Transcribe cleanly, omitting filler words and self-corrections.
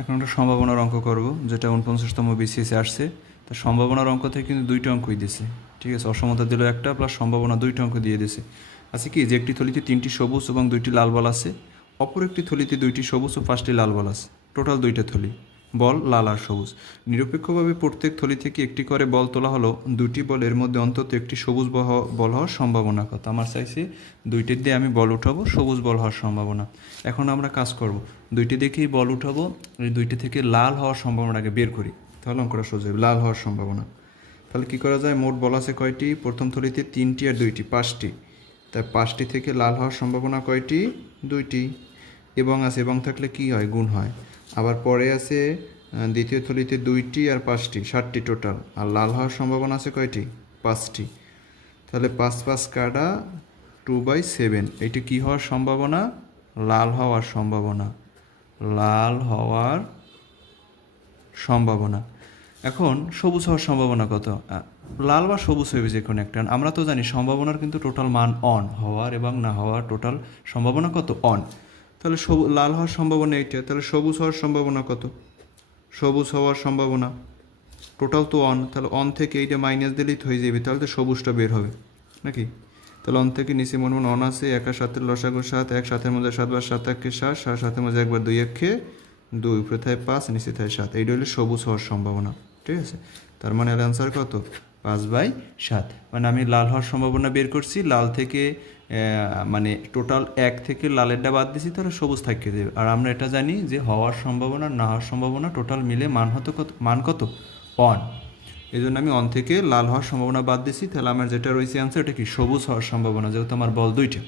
এখন একটা সম্ভাবনার অঙ্ক করব, যেটা 49তম বিসিএসে আসছে। তা সম্ভাবনার অঙ্ক থেকে কিন্তু দুইটা অঙ্কই দিছে, ঠিক আছে। অসমতা দিল একটা, প্লাস সম্ভাবনা দুইটা অঙ্ক দিয়ে দিছে। আচ্ছা কি, যে একটি থলিতে 3টি সবুজ এবং 2টি লাল বল আছে, অপর একটি থলিতে 2টি সবুজ ও 5টি লাল বল আছে, টোটাল 2টা থলি, বল লাল আর সবুজ। নিরপেক্ষভাবে প্রত্যেক থলি থেকে একটি করে বল তোলা হলো, 2টি বলের মধ্যে অন্তত একটি সবুজ বল হওয়ার সম্ভাবনা কত? আমার চাইছে 2টির দিয়ে আমি বল উঠাবো, সবুজ বল হওয়ার সম্ভাবনা। এখন আমরা কাজ করব, 2টি দেখেই বল উঠাবো, এই 2টি থেকে লাল হওয়ার সম্ভাবনাটাকে বের করি, তাহলে অঙ্কটা সোজা হবে। লাল হওয়ার সম্ভাবনা, তাহলে কী করা যায়? মোট বল আছে কয়টি? প্রথম থলিতে 3টি আর 2টি, 5টি। তাই 5টি থেকে লাল হওয়ার সম্ভাবনা কয়টি? 2টি। এবং আছে, এবং থাকলে কি হয়? গুণ হয়। আবার পরে আছে দ্বিতীয় থলিতে 2টি আর 5টি, 7টি টোটাল। আর লাল হওয়ার সম্ভাবনা আছে কয়টি? 5টি। তাহলে 5 5 কাটা 2/7, এইটা কী হওয়ার সম্ভাবনা? লাল হওয়ার সম্ভাবনা। লাল হওয়ার সম্ভাবনা। এখন সবুজ হওয়ার সম্ভাবনা কত? লাল বা সবুজ হইবে যে কোনো একটা। আমরা তো জানি সম্ভাবনার কিন্তু টোটাল মান অন, হওয়ার এবং না হওয়ার টোটাল সম্ভাবনা কত? অন। তাহলে লাল হওয়ার সম্ভাবনা এইটা, তাহলে সবুজ হওয়ার সম্ভাবনা কত? সবুজ হওয়ার সম্ভাবনা টোটাল তো অন, তাহলে অন থেকে এইটা মাইনাস দিলেই হয়ে যাবে, তাহলে তো সবুজটা বের হবে নাকি? তাহলে অন থেকে নিচে মনে মনে অন আছে, 1 আর 7-এর লসাগু 7, 1 7-এর মধ্যে 7 বার 7 1 7, 7 7-এর মধ্যে 1 বার 2 1 2, উপরে থাকে 5, নিচে থাকে 7, এইটা হলো সবুজ হওয়ার সম্ভাবনা, ঠিক আছে। তার মানে এর অ্যান্সার কত? 5/7। মানে আমি লাল হওয়ার সম্ভাবনা বের করছি, লাল থেকে মানে টোটাল 1 থেকে লালেরটা বাদ দিছি, তাহলে সবুজ থাকতে যাবে। আর আমরা এটা জানি যে হওয়ার সম্ভাবনা না হওয়ার সম্ভাবনা টোটাল মিলে মান কত? অন। এই জন্য আমি অন থেকে লাল হওয়ার সম্ভাবনা বাদ দিছি, তাহলে আমার যেটা রয়েছে অ্যান্সার, এটা কি? সবুজ হওয়ার সম্ভাবনা, যেহেতু আমার বল 2টা।